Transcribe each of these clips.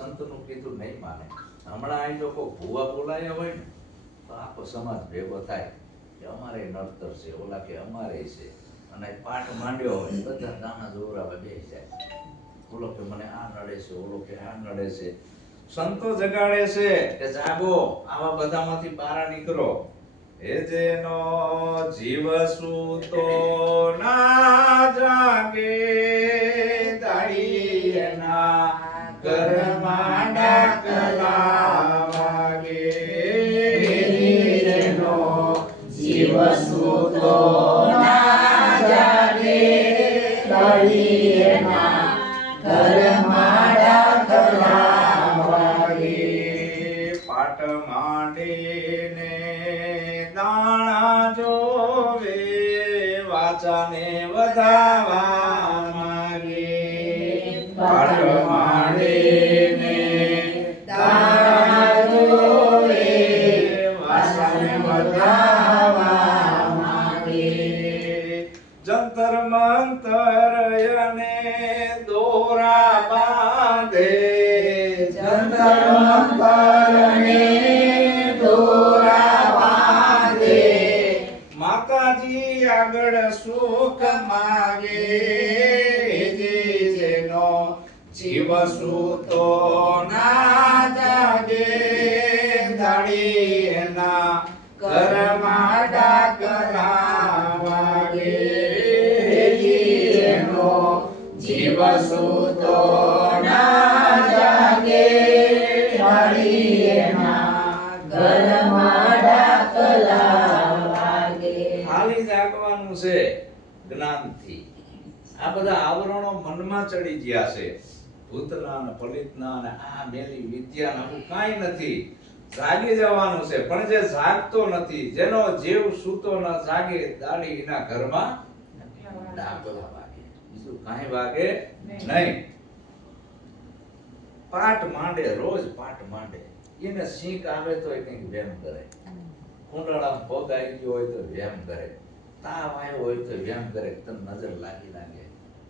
સંતનું કીધું નહીં માને. હમણાં અહીં લોકો ભૂવા બોલાયા હોય ને તો આખો સમાજ ભેગો થાય કે અમારે નડતર છે, ઓલા કે અમારે છે, અને પાઠ માંડ્યો હોય બધા દાણા જોરાવા બેસી જાય. ઓલો કે મને આ નડે છે, ઓલો કે આ નડે છે. સંતો જગાડે છે કે જાગો, આવા બધામાંથી બહાર નીકળો. એ જેનો જીવ સૂતો ના જાગે, દાડી એના ઘરમાં ડાકલા વાગે. જેનો જીવ સૂતો ના જાગે, દાડી એના ઘરમાં ડાકલા વાગે. પાટ માંડીને દાણા જોવે, વાચાને વધાવા માંગે. પાટ માંડીને દાણા જોવે, વાચાને વધાવા માંગે. જંતર મંતર અને દોરા બાંધે, જંતર મંતર ને દોરા બાંધે, માતાજી આગળ સુખ માગે. જેનો જીવ સૂતો ના જાગે, દાડી એના ઘરમાં ડાકલા વાગે. જેનો જીવ સૂતો ના જાગે, દાડી એના ઘરમાં ડાકલા વાગે. ખાલી જાગવાનું છે જ્ઞાનથી. આ બધા આવરણો મનમાં ચડી ગયા છે, ભૂતના અને પલિતના અને આ મેલી વિદ્યા આવું કાંઈ નથી. જાગી જવાનું છે, પણ જે જાગતો નથી, જેનો જીવ સૂતો ન જાગે, દાડી એના ઘરમાં ડાકલા વાગે, બીજું કાંઈ વાગે નહીં. પાઠ માંડે, રોજ પાઠ માંડે. એને છીંક આવે તો એ કંઈક વ્યાયામ કરે, કુંડળામાં પગ આવી ગયો હોય તો વ્યાયામ કરે, તાવ આવ્યો હોય તો વ્યાયામ કરે. તને નજર લાગે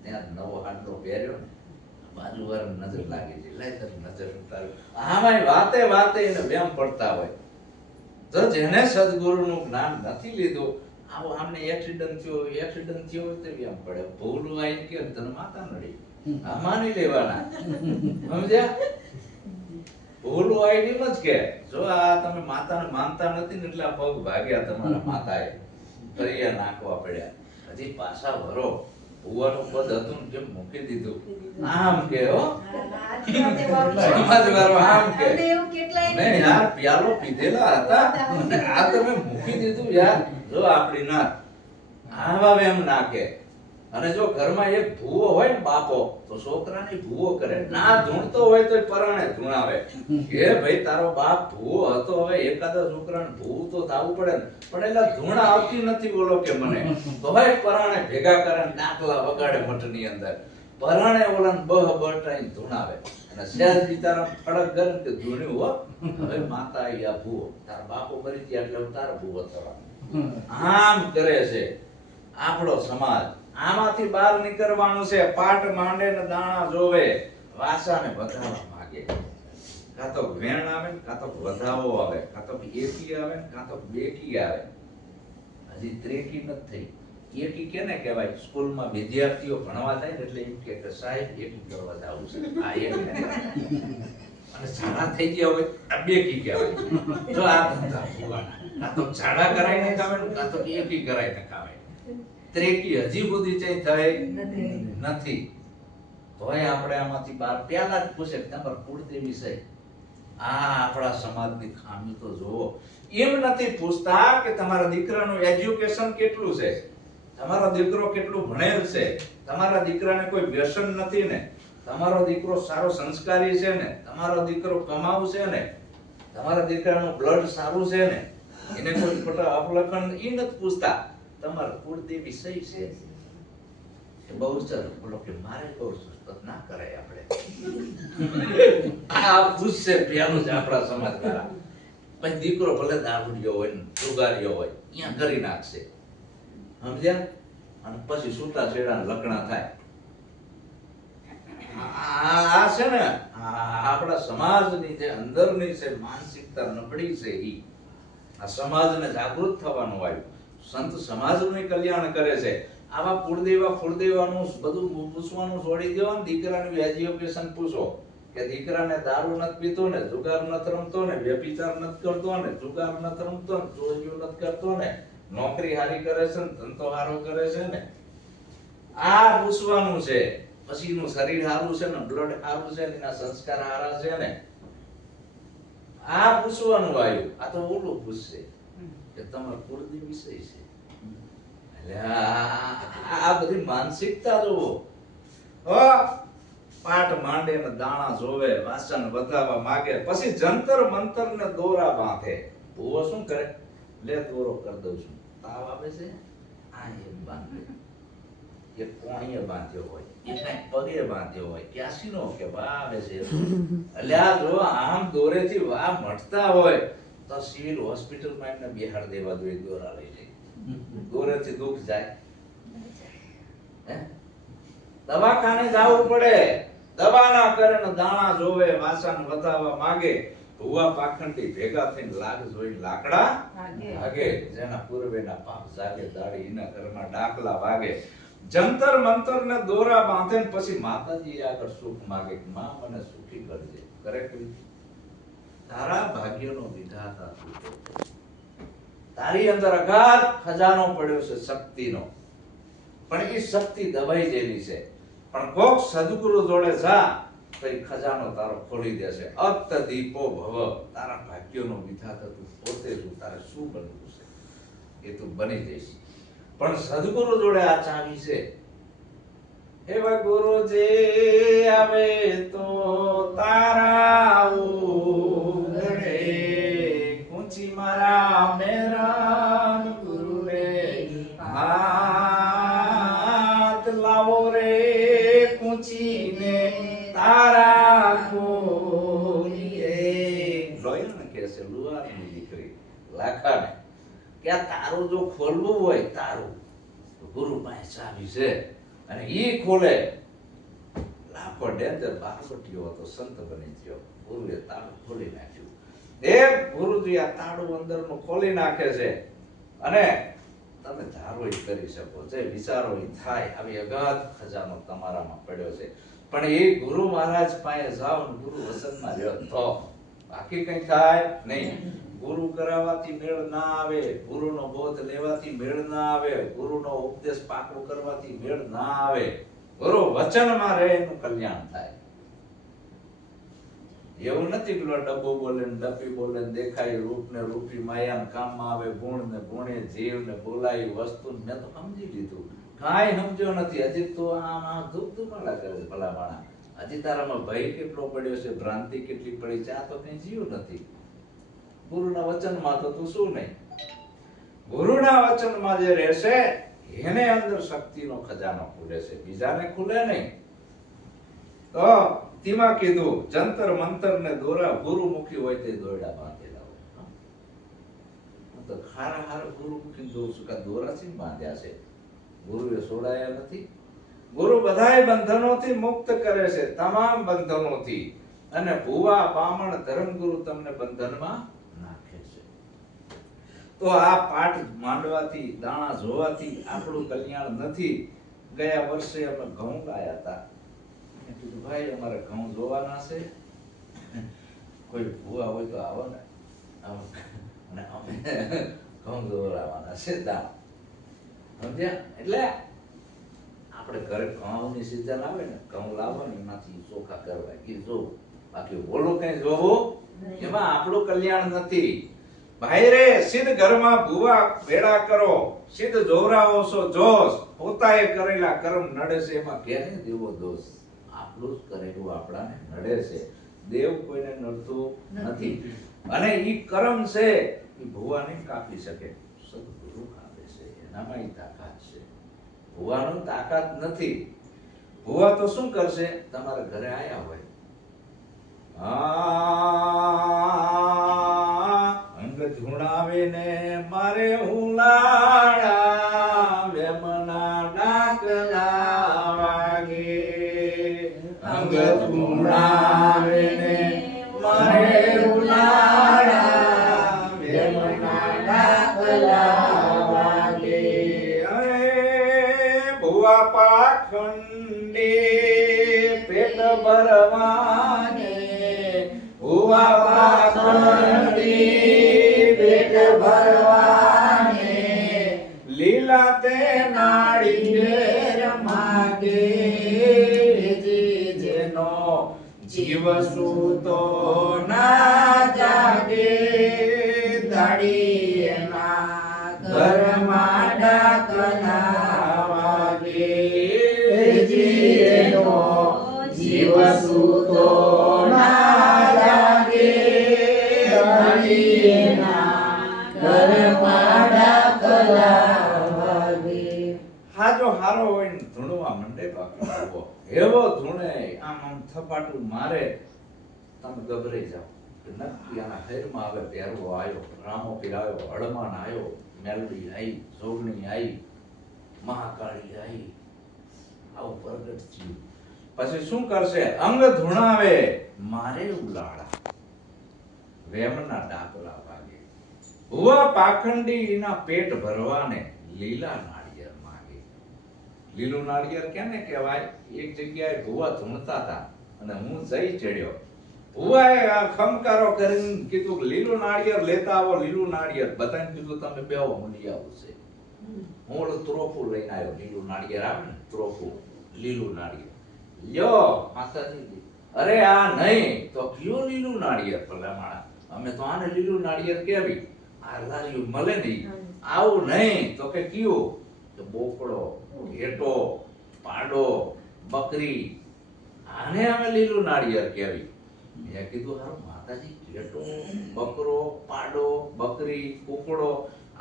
ત્યાં નવો હાડલો પહેર્યો ને બાજુ વાળા નજર લાગી છે, લાય તને નજર ઉતારું. આમાંય વાતે વાતે એને વ્યાયામ પડતા હોય. જો જેને સદગુરુનું જ્ઞાન નથી લીધું, આવો આમને એક્સિડન્ટ થયો હોય તો વ્યાયામ પડે. ભૂલું આવીને કે તને માતા નડી, આ માની લેવાના. સમજ્યા? ભૂલું આવીને એમ જ કે જો આ તમે માતાને માનતા નથી ને એટલે આ પગ ભાગ્યા તમારા માતાએ, કરિયા નાખવા પડ્યા. હજી પાછા ભરો. ભુવાનું પદ હતું ને કેમ મૂકી દીધું, આમ કે હો સમાજવાળો આમ કે નહીં યાર, પ્યાલો પીધેલા હતા અને આ તમે મૂકી દીધું યાર. જો આપણી ના આવા એમ નાખે. અને જો ઘરમાં એક ભૂવો હોય ને બાપો, તો છોકરાને ભૂવો કરે. ના ધૂણતો હોય તો પરાણે ધૂણાવે કે ભાઈ તારો બાપ ભૂવો હતો, હવે એકાદા છોકરાને ભૂવું તો થાવું પડે ને. પણ એટલે ધૂણા આવતી નથી બોલો કે મને, તો ભાઈ પરાણે ભેગા કરે, ડાકલા વગાડે મઠની અંદર. પરાણે ઓલાને બહ બટાઈને ધૂણાવે. અને સહેજ બિચારા ખડક કરે કે ધૂણ્યું હો, હવે માતા આ ભૂવો, તારા બાપો મરી ગયા એટલે તારો ભૂવો થવાનો. આમ કરે છે આપણો સમાજ. આમાંથી બહાર નીકળવાનું છે. પાટ માંડે ને દાણા જોવે, વાસાને વધારવા માંગે. કાં તો વેણ આવે ને કાં તો વધાવો આવે, કાં તો એકી આવે ને કાં તો બેકી આવે. હજી ત્રેકી નથી થઈ. એકી કેને કહેવાય? સ્કૂલમાં વિદ્યાર્થીઓ ભણવા જાય ને એટલે એમ કે સાહેબ એકી કરવા જાવું છે, આ એક. અને ઝાડા થઈ ગયા હોય આ બેકી કહેવાય. જો આ ધંધા ભૂવાના, કાં તો ઝાડા કરાઈને ખાવે ને કાં તો એકી કરાઈને ખાવે. ત્રેકી હજી સુધી થઈ નથી. તોય આપણે આમાંથી બહાર પહેલા જ પૂછે કે તમારો કુળદેવી છે. આ આપણા સમાજની ખામી તો જોવો. એમ નથી પૂછતા કે તમારા દીકરાનું એજ્યુકેશન કેટલું છે, તમારો દીકરો કેટલું ભણેલ છે, તમારા દીકરાને કોઈ વ્યસન નથી ને, તમારો દીકરો સારો સંસ્કારી છે ને, તમારો દીકરો કમાવું છે ને, તમારા દીકરાનું બ્લડ સારું છે ને, એને કોઈ ખોટા અપલખન એ નથી પૂછતા. તમારો કુળદેવી સહી છે એ બહુ સારું બોલો કે મારે બહુ સુસ્ત ના કરાય. આપણે આ પૂછશે પેલું જ આપણા સમાજ વાળા. પછી દીકરો ભલે દારૂડિયો હોય ને જુગારીયો હોય અહીંયા કરી નાખશે, સમજ્યા? અને પછી છૂટા છેડા લકણા થાય. આ છે ને આ આપણા સમાજની જે અંદરની છે માનસિકતા નબળી છે આ સમાજને જાગૃત થવાનું આવ્યું. સંત સમાજનું કલ્યાણ કરે છે. આવા કુળદેવા ફૂળદેવાનું બધું પૂછવાનું છોડી દો ને દીકરાની એજ્યુકેશન પૂછો કે દીકરાને દારૂ નથી પીતો ને, જુગાર નથી રમતો ને, વ્યભિચાર નથી કરતો ને, જુગાર નથી રમતો ને, ચોરીઓ નથી કરતો ને, નોકરી હારી કરે છે ને, ધંધો હારો કરે છે ને, આ પૂછવાનું છે. પછી નું શરીર હારું છે ને, બ્લડ હારું છે ને, એના સંસ્કાર હારા છે ને, આ પૂછવાનું આવ્યું. આ તો ઓલું પૂછશે કે તમારા કુળદેવ વિષય છે. આ બધી માનસિકતા જોવો. પાટ માંડે ને દાણા જોવે, વાસણ વધાવવા માંગે, પછી જંતર મંતર ને દોરા બાંધે. ભૂવો શું કરે? લે દોરો કરી દઉં છું. તાવ આવે છે, આ એમ બાંધે. એ કોણીએ બાંધ્યો હોય, એ કઈ પગે બાંધ્યો હોય, ક્યાંસીનો કે વાવે છે. અલ્યા જો આમ દોરેથી વાહ મટતા હોય તો સિવિલ હોસ્પિટલમાં એમને બિહાર દેવા જોઈએ. દોરા લઈ જાય, દોરેથી દુઃખ જાય. દવાખાને જવું પડે, દવા ના કરે ને દાણા જોવે, વાસણ વધાવવા માંગે. ભૂવા પાખંડી ભેગા થઈને લાગ જોઈ લાકડા ભાગે. જેના પૂર્વેના પાપ જાગે, દાડી એના ઘરમાં ડાકલા વાગે. જંતર મંતર ને દોરા બાંધે ને પછી માતાજી આગળ સુખ માંગે. માં મને સુખી કરજે. કરે કેવી? તારા ભાગ્યનો વિધાતા તું. તારી અંદર અગાધ ખજાનો પડ્યો છે શક્તિનો, પણ એ શક્તિ દબાઈ જેલી છે. પણ કોક સદગુરુ જોડે જા તો એ ખજાનો તારો ખોલી દેશે. અત દીપો ભવ. તારા ભાગ્યનો વિધાતા તું પોતે છું. તારે શું બનવું છે એ તું બની જઈશ. પણ સદગુરુ જોડે આ ચાવી છે. એવા ગુરુજી આવે તો તારા ઉગડે, કુંચી મારા મેરાન ગુરુ રે હાથ લાવો રે, કુંચીને તારા ખોલીએ. લોયણ કે છે લુહારની દીકરી લાખાને કે આ તારું જો ખોલવું હોય તારું ગુરુ પાસે ચાવી છે અને ઈ ખોલે. લાખો ડેન્જર બારવટીયો હતો, સંત બની ગયો. ગુરુએ તાળું ખોલી નાખ્યું. દેવ ગુરુજી આ તાળું અંદરનું ખોલી નાખે છે અને તમે ધારો ઈ કરી શકો, જે વિચારો ઈ થાય. આવી અગાધ ખજાનો તમારામાં પડ્યો છે. પણ એ ગુરુ મહારાજ પાસે જાઓ ને ગુરુ વસનમાં રહ્યો તો બાકી કઈ થાય નહીં. ગુરુ કરાવવાથી મેળ ના આવે, ગુરુનો બોધ લેવાથી મેળ ના આવે, ગુરુનો ઉપદેશ પાકું કરવાથી મેળ ના આવે. ગુરુ વચનમાં રહે એનું કલ્યાણ થાય. એવું નથી કે ડબ્બો બોલે ને ડબ્બી બોલે ને દેખાય રૂપ ને રૂપી માયા ને કામમાં આવે, ગુણ ને ગુણે જીવ ને બોલાય વસ્તુ. મેં તો સમજી લીધું, કાંઈ સમજ્યો નથી. હજી તો આમાં ધૂપધૂમાડા કરે ભલા માણા. હજી તારામાં ભય કેટલો પડ્યો છે, ભ્રાંતિ કેટલી પડી છે, આ તો કઈ જીવ નથી. ગુરુના વચનમાં તો તું શું નહીં. ગુરુના વચનમાં જે રહેશે એને અંદર શક્તિનો ખજાનો ખુલે છે, બીજાને ખુલે નહીં. તો તેમાં કીધું જંતર મંતર ને દોરા ગુરુમુખી હોય તે દોરડા બાંધેલા હોય. તો ખારા હારા ગુરુમુખી જોઉં છું કે દોરાથી બાંધ્યા છે. ગુરુએ છોડાયા નથી. ગુરુ બધાય બંધનોથી મુક્ત કરે છે, તમામ બંધનોથી. અને ભુવા બામણ ધર્મગુરુ તમને બંધનમાં નાખે છે. તો આ પાઠ માંડવાથી, દાણા જોવાથી આપણું કલ્યાણ નથી. ગયા વર્ષે અમે ઘઉં લાયા હતા. કીધું ભાઈ અમારે ઘઉં જોવાના છે, કોઈ ભુવા હોય તો આવો ને. અને અમે ઘઉં જોવાના છે દાણા. સમજ્યા? એટલે આપણે ઘરે ઘઉંની સીઝન આવે ને, ઘઉં લાવવાની એમાંથી ચોખા કરવા એ જોવું. બાકી બોલો કઈ જોવું એમાં આપણું કલ્યાણ નથી. ભાઈ રે સિદ્ધ ઘરમાં ભુવા ભેળા કરો, સિદ્ધ જોવરાવો છો જોશ, પોતાએ કરેલા કર્મ નડે છે એમાં કેને દેવો દોષ. આપણું જ કરેલું આપણાને નડે છે, દેવ કોઈને નડતું નથી. અને ઈ કર્મ છે એ ભુવા નહીં કાપી શકે, સદગુરુ કાપે છે. એનામાં ઈ તાકાત છે, ભુવાનું તાકાત નથી. ભુવા તો શું કરશે? તમારા ઘરે આયા હોય, અંગ ધૂણાવે ને મારે હુલાડા, વેમના ડાકલા વાગે. અંગ ધૂણાવે ને ભરવાને ભુવા પાખંડી પેટ ભરવાને લીલા તે નાળિયેર માગે જેનો જીવ સૂતો ના જાગે દાડી એના ઘરમાં ડાકલા વાગે જેનો જીવ સૂતો ના જાગે દાડી એના ઘરમાં ડાકલા વાગે. હાજો હારો હોય ને ધૂણવા મંડે બાકી જુઓ એવો ધૂણે આમ થપાટું મારે તમે ગભરાઈ જાઓ કે નક્કી આના હેરમાં આવે પહેરવો આવ્યો રામો પીરાયો હળમાન આવ્યો મેલડી આવી જોગણી આવી મહાકાળી આવી આવું પ્રગટ થયું. પછી શું કરશે અંગ ધૂણાવે મારે ઉલાળા વેમના ડાકલા વાગે ભુવા પાખંડી એના પેટ ભરવાને લીલા નાળિયેર માંગે. લીલું નાળિયેર કેને કહેવાય? એક જગ્યાએ ભુવા ધૂણતા હતા અને હું જઈ ચડ્યો. ભુવાએ આ ખમકારો કરીને કીધું કે લીલું નાળિયેર લેતા આવો લીલું નાળિયેર. બધાને કીધું તમે બેહો હું લઈ આવું છે. હું ઓલું ત્રોફું લઈને આવ્યો. લીલું નાળિયેર આવે ને ત્રોફું લીલું નાળિયેર લ્યો માતાજી. અરે આ નહીં તો કયો લીલું નાળિયેર? ભલા માણા અમે તો આને લીલું નાળિયેર કેવી આ લારીયું મળે નહીં. આવું નહીં તો કે કયું? તો બોકડો ઘેટો પાડો બકરી આને અમે લીલું નાળિયેર કેવી. મેં કીધું હારું માતાજી ઘેટો બકરો પાડો બકરી કુકડો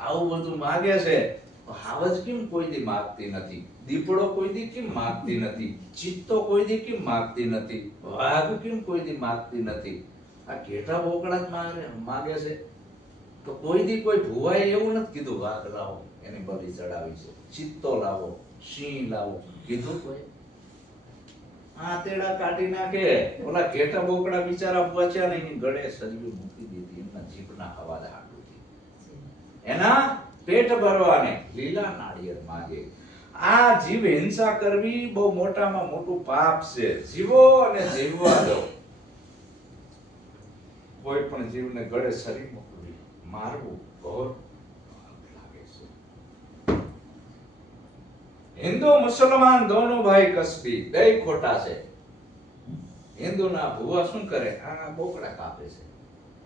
આવું બધું માગે છે હાવજ કેમ કોઈ દી માગતી નથી? દીપડો કોઈ દી કેમ માગતી નથી? ચિત્તો કોઈ દી કેમ માગતી નથી? વાઘ કેમ કોઈ દી માગતી નથી? આ ઘેટા બોકડા જ માગે છે. તો કોઈ દી કોઈ ભુવાએ એવું નથી કીધું વાઘ લાવો એની બલી ચડાવી છે, ચિત્તો લાવો, સિંહ લાવો કીધું કોઈ? આ તેડા કાઢી નાખે. ઓલા ઘેટા બોકડા બિચારા પહોંચ્યા ને એની ગળે સળિયું મૂકી દીધી એમના જીભના હવાજ હાટુથી. એના પેટ ભરવાને લીલા નાળિયેર માગે. આ જીવ હિંસા કરવી બહુ મોટામાં મોટું પાપ છે. જીવો અને જીવવા દો. કોઈ પણ જીવને ગળે સળી મૂકવી મારવું ઘોર લાગે છે. હિન્દુ મુસલમાન દોનો ભાઈ કસબી બે ખોટા છે. હિન્દુના ભુવા શું કરે? આ બોકડા કાપે છે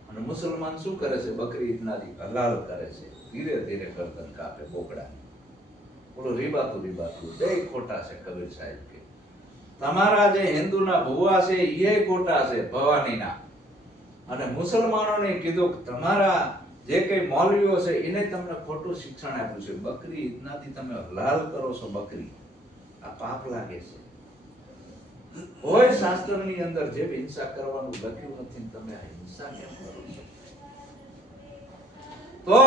અને મુસલમાન શું કરે છે? બકરી ઈદના દી હલાલ કરે છે. ધીરે ધીરે ગરદન કાપે બોકડા. ઓલું રીબાતું બે ખોટા છે. કબીર સાહેબ કે તમારા જે હિન્દુના ભુવા છે એ ખોટા છે ભવાનીના. અને મુસલમાનોને કીધું કે તમારા જે કઈ મૌલવીઓ છે એને તમને ખોટું શિક્ષણ આપ્યું છે. બકરી ઈદનાથી તમે હલાલ કરો છો બકરી. આ પાપ લાગે છે. કોઈ શાસ્ત્રની અંદર જે હિંસા કરવાનું લખ્યું નથી તમે આ હિંસા કેમ કરો છો? તો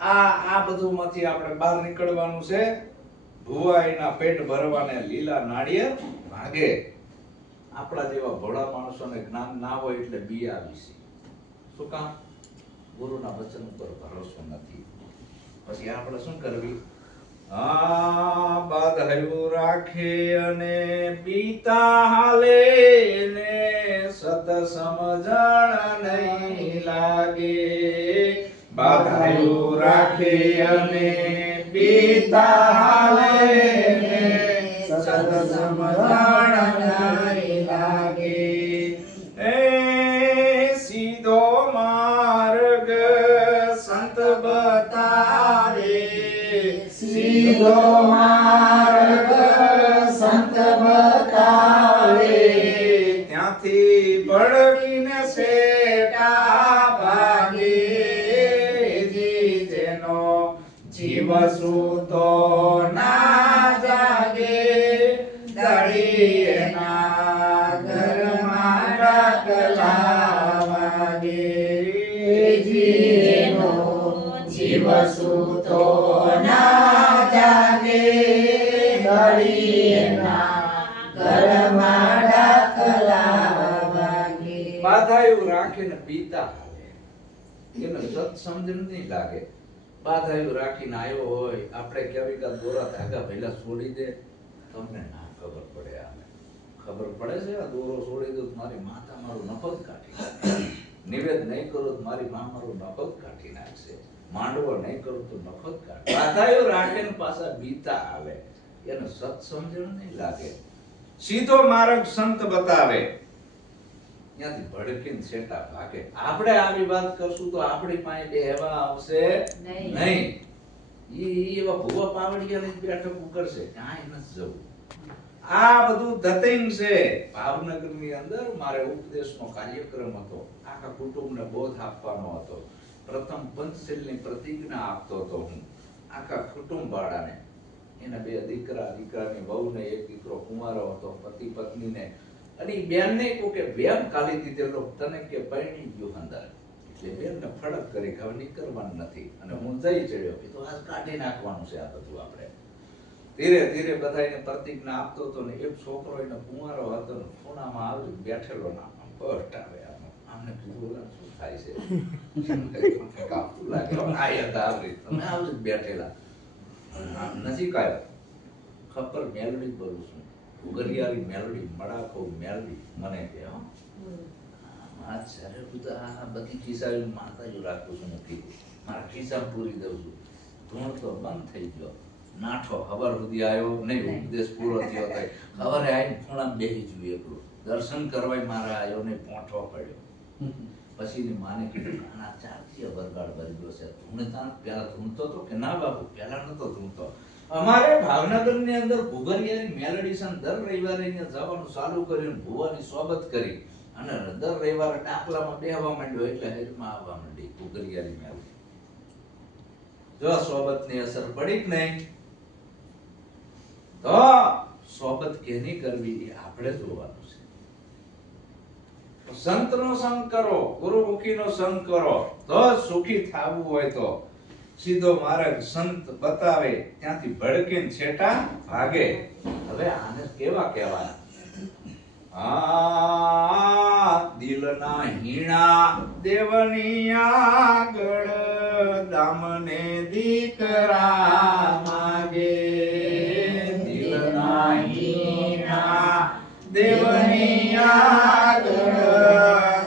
આ બધું માંથી આપણે બહાર નીકળવાનું છે. ભુવાઈના પેટ ભરવાને લીલા નાળિયેર માગે. આપણા જેવા ભોળા માણસોને જ્ઞાન ના હોય એટલે બી આવી છે. શું કામ? ગુરુના વચન ઉપર ભરોસો નથી. પછી આપણે શું કરવી? બાંધ્યું રાખે અને બીતા હાલે ને સત સમજણ નહીં લાગે. બાંધ્યું રાખે અને બીતા હાલે ને સત સમજણ નહીં લાગે. એ સીધો માર્ગ સંત બતાવે. સીધો માર્ગ સંત બતાવે. ત્યાંથી ભડકીને સેટા ભાગે. જેનો જીવ સૂતો ના જાગે દળી એના ઘરમાં ડાકલા વાગે. જેનો જીવ સૂતો ના જાગે દળી એના ઘરમાં ડાકલા વાગે. બાધાયું રાખીને પીતા એને સત સમજણ નહીં લાગે. બાધાયું રાખીને આવ્યો હોય આપણે કેવી દોરા ધાગા પહેલા છોડી દે તમને ના ખબર પડે. આને ખબર પડે છે આ દોરો છોડી દો મારી માતા મારું નફત કાઢી નાખે, નિવેદ નહીં કરું તો મારી માં મારું નફત કાઢી નાખશે, માંડવો નહીં કરું તો નફત કાઢે, બાધાયો રાખે ને પાછા બીતા આવે, એને સત સમજણ નહીં લાગે. સીધો માર્ગ સંત બતાવે, ત્યાંથી ભડકીને છેટા ભાગે. આપણે આવી વાત કરશું તો આપણી પાસે બેહવા આવશે નહીં. ઈ એવા ભૂવા પાવડિયાની બેઠક કરશે, ક્યાંય નથી જવું. આ બધું ધતિંગ છે. ભાવનગરની અંદર મારે ઉપદેશનો કાર્યક્રમ હતો, આખા કુટુંબને બોધ આપવાનો હતો. પ્રથમ પંચશીલની પ્રતિજ્ઞા આપતો હતો હું આખા કુટુંબ વાળાને. એના બે દીકરા, દીકરાની વહુને એક દીકરો કુંવારો હતો, પતિ પત્નીને. અને ઈ બેનને કહું કે બેન કાલી દીધેલો તને કે પરણી ગયો અંદર, એટલે બેનને ફડક કરી કે હવે નીકળવાનું નથી. અને હું જઈ ચડ્યો, કીધું આજ કાઢી નાખવાનું છે આ બધું આપણે. ધીરે ધીરે બધાને પ્રતિજ્ઞા આપતો હતો ને એક છોકરો એને કુંવારો હતો ને ખૂણામાં આવી બેઠેલો ના બસ્ટ આવે આમને કીધું શું થાય છે કાપતું લાગે આયા આવી તમે આવી બેઠેલા નજીક આવ્યો. ખબર મેલડી કરું છું, ઉગરિયાળી મેલડી, મડાખો મેલડી મને કે આ સરે બધા બધી ખિસ્સા માતાજી રાખું છું નથી, મારા ખિસ્સા પૂરી દઉં છું. ધૂણ તો બંધ થઈ ગયો. નાઠો ખબર સુધી આવ્યો નહીં, ઉપદેશ પૂરો થયો થાય ખબર આવીને ખૂણામાં બેસી જોયું એકલું. દર્શન કરવા મારા આવ્યો ને પોઠો પડ્યો. પછી માને કીધું આના ચારથી વરગાડ ભરી ગયો છે, ધૂણે ત્યાં પેલા ધૂણતો હતો કે ના બાપુ પેલા નતો ધૂણતો. અમારે ભાવનગરની અંદર ભૂગરિયાની મેલડી છે, દર રવિવારે અહીંયા જવાનું ચાલુ કર્યું, ભુવાની સોબત કરી અને દર રવિવારે ડાકલામાં બેહવા માંડ્યો એટલે હેરમાં આવવા માંડી ભૂગરિયાની મેલડી. જો સોબતની અસર પડી જ નહીં તો સોબત કેની કરવી એ આપણે જોવાનું છે. સંતનો સંગ કરો, ગુરુમુખીનો સંગ કરો તો સુખી થવું હોય તો સીધો માર્ગ સંત બતાવે, ત્યાંથી ભડકીને છેટા ભાગે. હવે આને કેવા કહેવાય? દિલના હીણા દેવની આગળ દામને દીકરા માગે. દિલના હીણા દેવની આગળ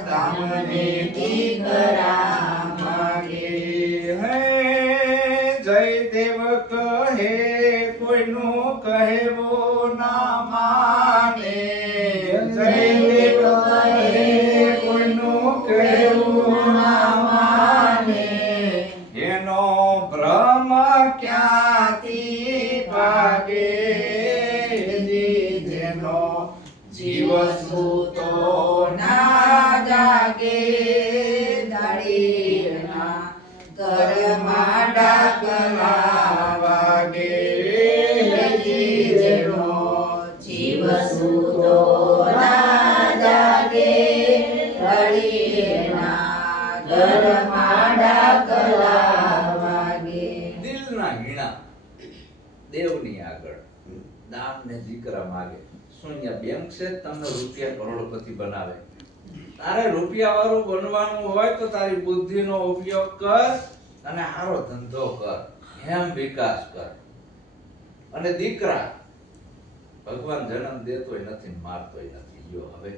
દામને દીકરા માગે. હે જય દેવ કહે કોઈનું કહેવો ના માને, જય દેવ કહે કોઈનું કહેવું ના માને. એનો ભ્રમ ક્યાંથી ભાગે, જેનો જીવ સૂતો ના જાગે. દાડીના ઘરમાં ડાકલા વાગે, જેનો જીવ સૂતો ના જાગે. દાડીના ઘરમાં ડાકલા વાગે. દિલના હીણા દેવની આગળ દામને દીકરા માગે. સોનિયા બેંક છે તમને રૂપિયા કરોડપતિ બનાવે. તારે રૂપિયા વાળું બનવાનું હોય તો તારી બુદ્ધિનો ઉપયોગ કર અને સારો ધંધો કર, એમ વિકાસ કર. અને દીકરા ભગવાન જન્મ દેતોય નથી, મારતોય નથી. જો હવે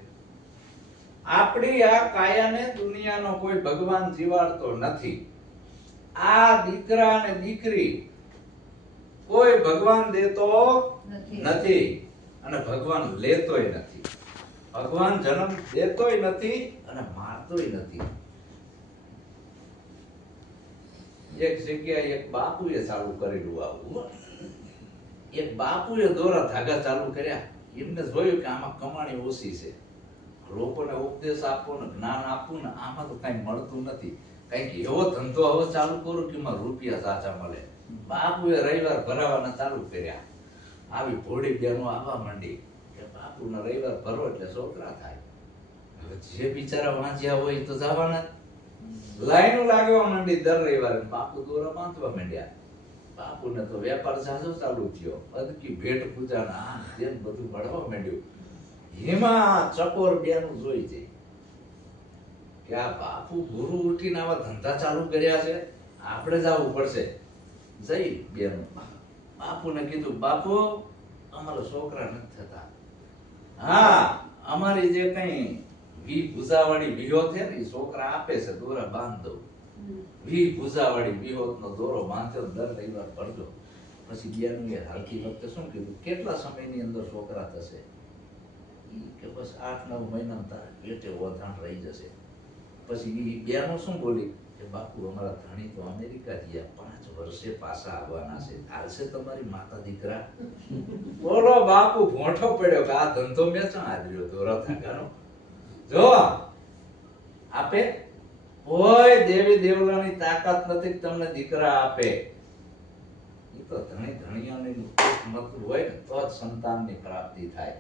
આપણી આ કાયાને દુનિયાનો કોઈ ભગવાન જીવાડતો નથી. આ દીકરા અને દીકરી કોઈ ભગવાન દેતો નથી અને ભગવાન લેતોય નથી. ભગવાન જન્મ દેતોય નથી અને મારતોય નથી. એક જગ્યાએ એક બાપુએ ચાલુ કરેલું આવું. એક બાપુએ દોરા ધાગા ચાલુ કર્યા. એમને જોયું કે આમાં કમાણી ઓછી છે, લોકોને ઉપદેશ આપવો ને જ્ઞાન આપવું ને આમાં તો કઈ મળતું નથી, કઈક એવો ધંધો હવે ચાલુ કરું કે એમાં રૂપિયા સાચા મળે. બાપુએ રવિવાર ભરાવાના ચાલુ કર્યા. આવી ભોળી બહેનો આવવા માંડી કે બાપુના રવિવાર ભરો એટલે છોકરા થાય. હવે જે બિચારા વાંચ્યા હોય તો જવાના. લાઈનો લાગવા માંડી દર રવિવારે. બાપુ દોરા બાંધવા માંડ્યા. બાપુને તો વેપાર સાજો ચાલુ થયો. અદકી ભેટ પૂજાના આ તેમ બધું મળવા માંડ્યું. એમાં ચકોર બેનું જોઈ જઈ કે આ બાપુ ગુરુ ઉઠીને આવા ધંધા ચાલુ કર્યા છે, આપણે જવું પડશે. જઈ બેન બાપુને કીધું, બાપુ અમારા છોકરા નથી થતા, હા, અમારી જે કઈ વી ભૂસાવાળી વિહોત છે ને, છોકરા આપે છે, દોરા બાંધ દઉં. વી ભૂસાવાળી વિહોતનો દોરો બાંધ્યો, દર રવિવાર ભરજો. પછી બેનું એ હરખી વખતે શું કીધું, કેટલા સમયની અંદર છોકરા થશે? ઈ કે બસ 8-9 મહિના તારા પેટે વધાણ રહી જશે. પછી ઈ બેનો શું બોલી કે બાપુ અમારા ધણી તો અમેરિકા ગયા, 5 વર્ષે પાછા આવવાના છે, હાલશે તમારી માતા દીકરા? બોલો બાપુ ભોંઠો પડ્યો કે આ ધંધો મેં ચા આદર્યો દોરા થાકાનો. જો આપે કોઈ દેવી દેવતાની તાકાત નથી કે તમને દીકરા આપે. ઈ તો ધણી ધણીયાની મત હોય ને તો જ સંતાનની પ્રાપ્તિ થાય.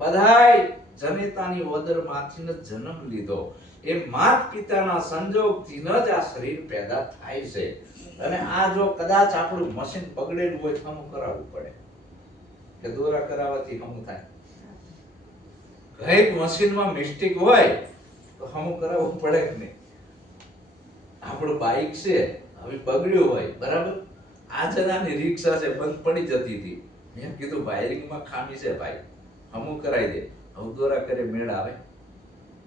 બધાય જનેતાની ઓદરમાંથી જ જન્મ લીધો. એ માત પિતાના સંજોગથી જ આ શરીર પેદા થાય છે. અને આ જો કદાચ આપણું મશીન બગડેલું હોય તો હમું કરાવવું પડે કે દોરા કરાવવાથી હમું થાય? કઈક મશીનમાં મિસ્ટેક હોય તો હમું કરાવવું પડે કે નહીં? આપણું બાઇક છે હવે બગડ્યું હોય, બરાબર, આ જણાની રિક્ષા છે બંધ પડી જતી હતી, મેં કીધું વાયરિંગમાં ખામી છે ભાઈ, હમું કરાવી દે. હવે દોરા કરે મેળ આવે?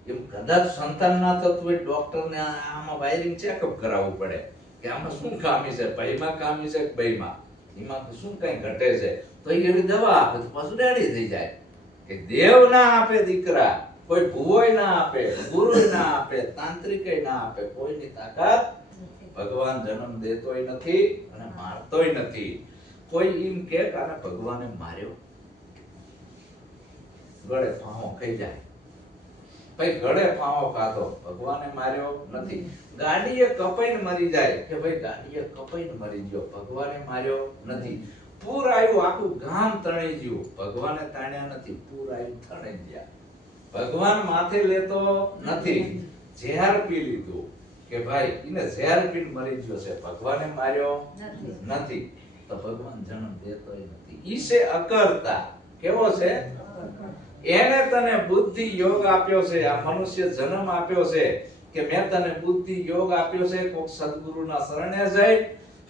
એમ કદાચ સંતાન ના થતું હોય, ડોક્ટરને આમાં વાયરિંગ ચેકઅપ કરાવવું પડે કે આમાં શું ખામી છે, ભાઈમાં ખામી છે કે ભાઈમાં, એમાં શું કઈ ઘટે છે, તો એવી દવા આપે તો પાછું રેડી થઈ જાય. કે દેવ ના આપે દીકરા, કોઈ ભુવોય ના આપે, ગુરુય ના આપે, તાંત્રિકય ના આપે, કોઈની તાકાત ભગવાન જન્મ દેતોય નથી અને મારતોય નથી. કોઈ એમ કે આને ભગવાને માર્યો, ગળે ફાંવો ખાઈ જાય, ભાઈ ગળે ફાંવો ખાધો, ભગવાને માર્યો નથી. ગાડીએ કપાઈને મરી જાય કે ભાઈ ગાડીએ કપાઈને મરી ગયો, ભગવાને માર્યો નથી. પૂર આવ્યું આખું ગામ તણાઈ ગયું, ભગવાને તાણ્યા નથી, પૂર આવ્યું તણાઈ ગયા, ભગવાન માથે લેતો નથી. ઝેર પી લીધું કે ભાઈ એને ઝેર પીને મરી ગયો છે, ભગવાને માર્યો નથી, તો ભગવાન જન્મ દેતોય નથી. ઈ છે અકર્તા. કેવો છે? એને તને બુદ્ધિ યોગ આપ્યો છે, આ મનુષ્ય જન્મ આપ્યો છે કે મેં તને બુદ્ધિ યોગ આપ્યો છે. કોક સદગુરુના શરણે જઈ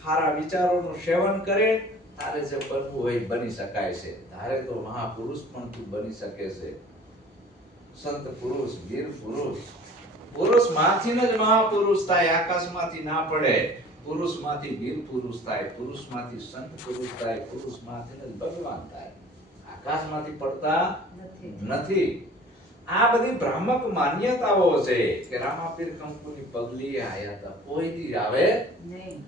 સારા વિચારોનું સેવન કરે, તારે જે બનવું હોય બની શકાય છે. તારે તો મહાપુરુષ પણ તું બની શકે છે. સંત પુરુષ, વીર પુરુષ, પુરુષ માંથી જ મહાપુરુષ થાય, આકાશમાંથી ના પડે. પુરુષ માંથી વીર પુરુષ થાય, પુરુષ માંથી સંત પુરુષ થાય, પુરુષ માંથી જ ભગવાન થાય, આકાશમાંથી પડતા નથી. આ બધી ભ્રામક માન્યતાઓ છે કે રામાપીર કંકુની પગલી આયા હતા, કોઈ દી આવે નહીં.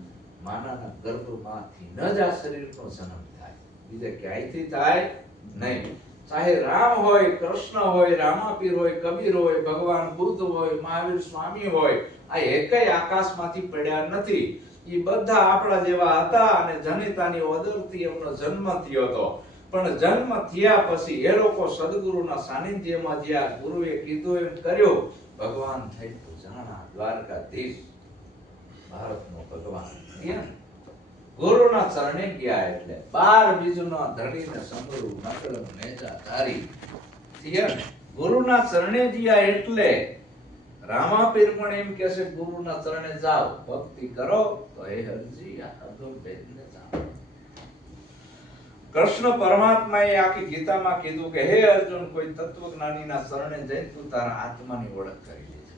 માનાના ગર્ભમાંથી ન જ આ શરીરનો જન્મ થાય, બીજે ક્યાંયથી થાય નહીં. ચાહે રામ હોય, કૃષ્ણ હોય, રામાપીર હોય, કબીર હોય, ભગવાન બુદ્ધ હોય, મહાવીર સ્વામી હોય, આ એકેય આકાશમાંથી પડ્યા નથી. એ બધા આપણા જેવા હતા અને જનિતાની ઓદરથી એમનો જન્મ થયો હતો. પણ જન્મ થયા પછી એ લોકો સદગુરુના સાનિધ્યમાં જ્યાં ગુરુએ કીધું એમ કર્યું, ભગવાન થઈ જાણા દ્વારકાધીશ, ભારતનો ભગવાન. ગુરુના ચરણે ગયા એટલે 12 બીજના ધણીને સમરું નકળમ નેજા ધારી. ગુરુના ચરણે ગયા એટલે રામાપીર પણ એમ કહે છે ગુરુના ચરણે જાઓ, ભક્તિ કરો તો હે હરજી આ અગમ ભેદને જાણો. કૃષ્ણ પરમાત્માએ આખી ગીતામાં કીધું કે હે અર્જુન, કોઈ તત્વજ્ઞાનીના શરણે જઈને તું તારા આત્માની ઓળખ કરી લેજે.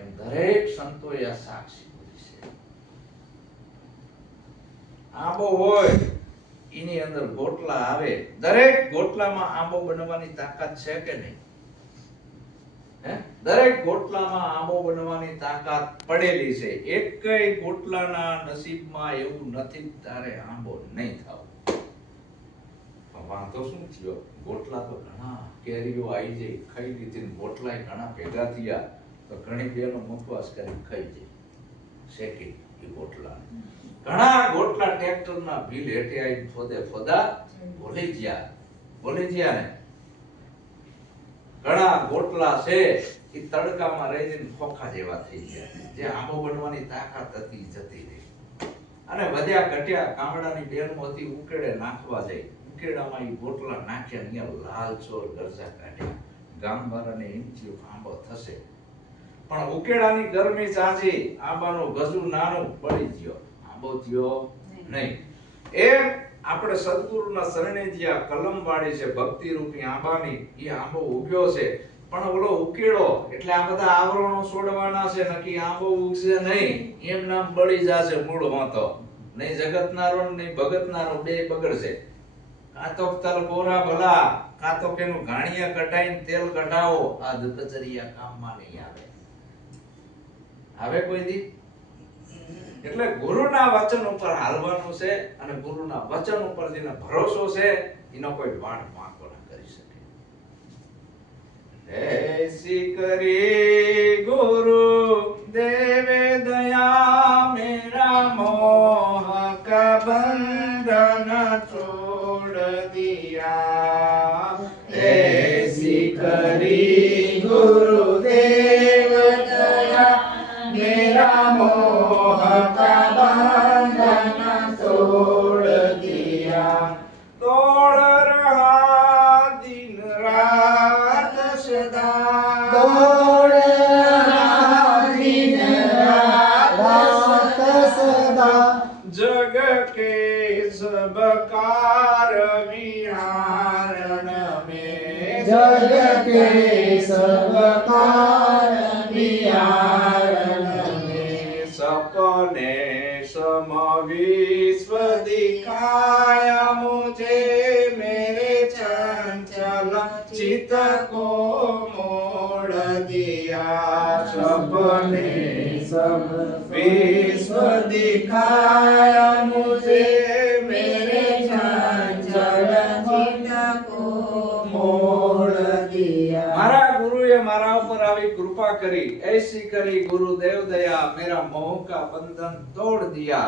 એમ દરેક સંતોએ આ સાક્ષી બોલી છે. આંબો હોય એની અંદર ગોટલા આવે, દરેક ગોટલામાં આંબો બનવાની તાકાત છે કે નહીં? દરેક ગોટલામાં આંબો બનવાની તાકાત પડેલી છે. એકેય ગોટલાના નસીબમાં એવું નથી તારે આંબો નહીં થાવ. વાંધો શું થયો? ગોટલા તો ઘણા કેરીઓ આવી જાય, ખાઈ લીધી, ગોટલા ઘણા ભેગા થયા તો ઘણી બેનો મુખવાસ કરી ખાઈ જાય, શેકી એ ગોટલા. ઘણા ગોટલા ટ્રેક્ટરના ભીલ હેઠે આવી ફોદા ભોલી ગયા ને. ઘણા ગોટલા છે એ તડકામાં રહીને ખોખા જેવા થઈ ગયા, જે આંબો બનવાની તાકાત હતી જતી રહી. અને વધ્યા ઘટ્યા ગામડાની બેનમાંથી ઉકેડે નાખવા જાય, ઉકેડામાં એ ગોટલા નાખ્યા, અહીંયા લાલ ચોર ગરજા કાઢ્યા. ગામવાળાને એમ થયું આંબો થશે, પણ ઉકેડાની ગરમી ચાંચી, આંબાનું ગજુ નાનું પડી ગયો, આંબો થયો નહીં. એક આપણે સદગુરુના શરણે જ્યાં કલમ વાળી છે ભક્તિ રૂપી આંબાની, એ આંબો ઉગ્યો છે, પણ ઓલો ઉકેડો એટલે આ બધા આવરણો છોડવાના છે, નક્કી આંબો ઉગશે નહીં, એમ નામ બળી જશે મૂળ હોતો નહીં. જગતનારો નહીં ભગતનારો બે બગડશે. કાં તો તલ કોરા ભલા, કાં તો કેનું ઘાણિયા કટાઈને તેલ કઢાવો, આ કચરિયા કામમાં નહીં આવે. આવે કોઈ દી? એટલે ગુરુના વચન ઉપર હાલવાનું છે, અને ગુરુના વચન ઉપર જેને ભરોસો છે એનો કોઈ વાડ વાંકો ના કરી શકે. એસી કરી ગુરુ દેવે દયા, મેરા મોહ કા બંધન છોડ દિયા. એસી કરી ગુરુ દેવ દયા, मेरा मोह का बंधन तोड़ दिया. तोड़ रहा दिन रात सदा, तोड़ रहा दिन रात सदा, जग के सब कार विहारण में, जग के सब कार विहारण में, सपने सम विश्व दिखाया मुझे, मेरे चंचल चित को मोड़ दिया. सपने सम विश्व दिखाया मुझे, मेरे चंचल चित को मोड़ दिया. मारा गुरुए मारा ऊपर આવી કૃપા કરી. ऐसी કરી ગુરુદેવ દયા, मेरा मोह का बंधन तोड़ दिया.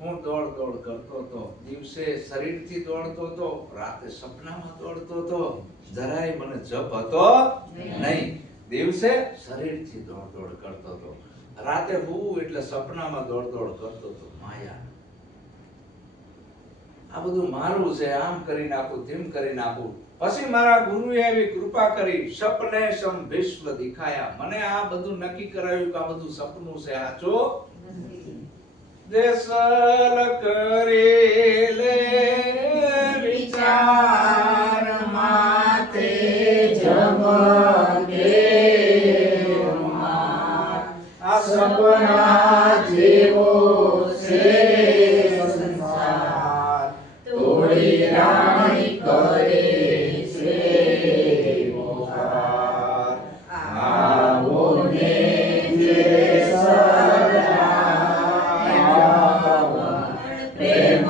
હું દોડ દોડ કરતો તો, દિવસે શરીરથી દોડતો તો, રાતે સપનામાં દોડતો તો, જરાય મને જપ હતો નહીં. દિવસે શરીરથી દોડ દોડ કરતો તો, રાતે હું એટલે સપનામાં દોડ દોડ કરતો તો. માયા, આ બધું મારું છે, આમ કરી નાખું તેમ કરી નાખું. પછી મારા ગુરુએ એવી કૃપા કરી, સપને સમ વિશ્વ દિખાયા, મને આ બધું નક્કી કરાવ્યું કે આ બધું સપનું છે, સાચો દેસલ કરેલે વિચાર માતે જમકે આ સપના જેવો છે સંસાર, તોડી રાણી કરે છે પોકાર. આવો ને જે સદાયા, પ્રેમ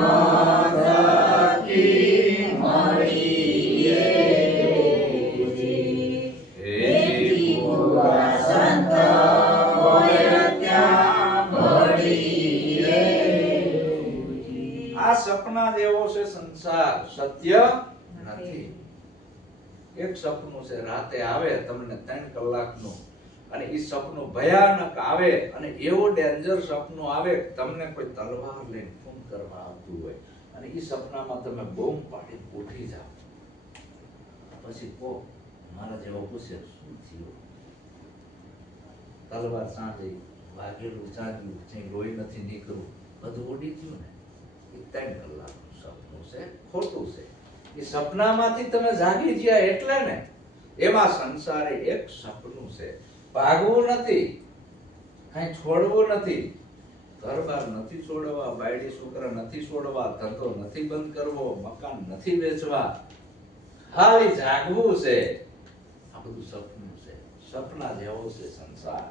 થકી મળીએ જી. પૂરા સંત હોય ત્યાં મળીએ. આ સપના જેવો છે સંસાર, સત્ય નથી. એક સપનું છે, રાતે આવે તમને 3 કલાકનું, અને એ સપનું ભયાનક આવે, અને એવો ડેન્જર સપનું આવે તમને કોઈ તલવાર લઈને ખૂન કરવા આવતું હોય, અને એ સપનામાં તમે બૂમ પાડી ઉઠી જાઓ. પછી કો મારા જેવો પૂછે શું થયું? તલવાર સાંજે વાગેલું ચાંદ્યું, ક્યાંય લોહી નથી નીકળવું, બધું ઉડી ગયું ને. એ 3 કલાકનું સપનું છે, ખોટું છે. એ સપનામાંથી તમે જાગી ગયા એટલે ને. એમાં સંસારે એક સપનું છે, ભાગવું નથી, કઈ છોડવું નથી, ઘર-બાર નથી છોડવા, બાયડી છોકરા નથી છોડવા, ધંધો નથી બંધ કરવો, મકાન નથી વેચવા, ખાલી જાગવું છે. આ બધું સપનું છે, સપના જેવો છે સંસાર.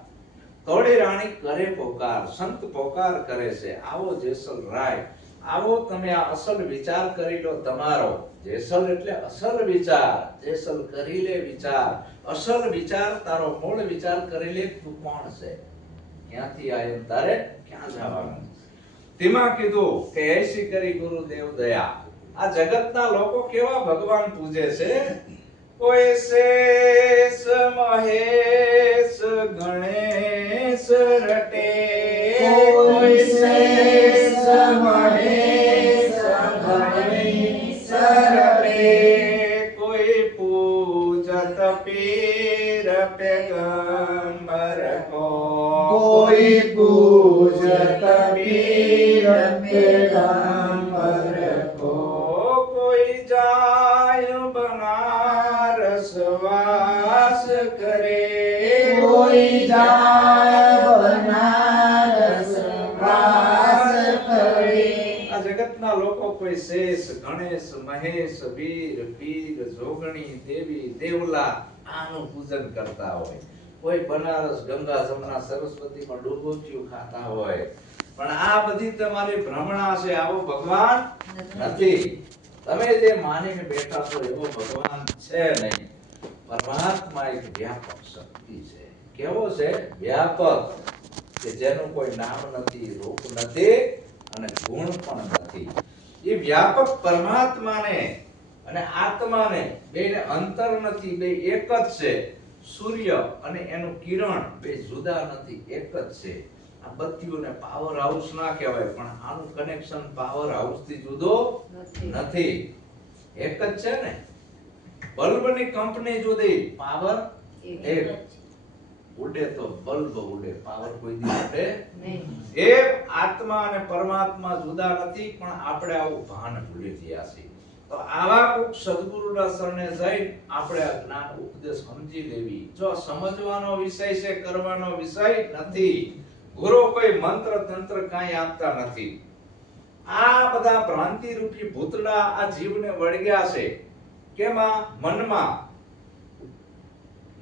તોડી રાણી કરે પોકાર, સંત પોકાર કરે છે, આવો જેસલ રાય, આવો તમે આ અસલ વિચાર કરી લો તમારો. જેસલ એટલે અસલ વિચાર, જેસલ કરી લે વિચાર, અસલ વિચાર, તારો મૂળ વિચાર કરી લે. તું કોણ છે, ક્યાંથી આવ્યો, તારે ક્યાં જવાનું? તેમાં કીધું કે એસી કરી ગુરુદેવ દયા. આ જગતના લોકો કેવા ભગવાન પૂજે છે. કોઈ શેષ મહેશ ગણેશ રટે, કોઈ શેષ મહેશ ગણેશ રટે, કોઈ પૂજત પીર પેગંબર કો, કોઈ પૂજત પીર પેગંબર કો. કોઈ જાય બનારસ વાસ કરે. આ જગતના લોકો કોઈ શેષ, ગણેશ, મહેશ, વીર, પીર, જોગણી, દેવી, દેવલા આનું પૂજન કરતા હોય. કોઈ બનારસ, ગંગા, જમના, સરસ્વતીમાં ડૂબકીઓ ખાતા હોય. પણ આ બધી તમારી ભ્રમણા છે, આવો ભગવાન નથી. તમે જે માનીને બેઠા છો એવો ભગવાન છે નહીં. પરમાત્મા એક વ્યાપક શક્તિ છે. કેવો છે? વ્યાપક, કે જેનું કોઈ નામ નથી, રૂપ નથી અને ગુણ પણ નથી. એ વ્યાપક પરમાત્માને અને આત્માને બેને અંતર નથી, બે એક જ છે. સૂર્ય અને એનું કિરણ બે જુદા નથી, એક જ છે. આ બત્તીઓને પાવર હાઉસ ના કહેવાય, પણ આનું કનેક્શન પાવર હાઉસ થી જુદો નથી, એક જ છે ને. બલ્બની કંપની જુદી, પાવર એક. ઉડે તો બલ્બ ઉડે, પાવર કોઈ દી ઉડે નહીં. એ આત્મા અને પરમાત્મા જુદા નથી, પણ આપણે આવું ભાન ભૂલી ગયા છીએ. તો આવા કોક સદગુરુના શરણે જઈ આપણે આ જ્ઞાન ઉપદેશ સમજી લેવી. જો સમજવાનો વિષય છે, કરવાનો વિષય નથી. ગુરુ કોઈ મંત્ર તંત્ર કાંઈ આપતા નથી. આ બધા ભ્રાંતિ રૂપી ભૂતડા આ જીવને વળગ્યા છે. કેમાં? મનમાં.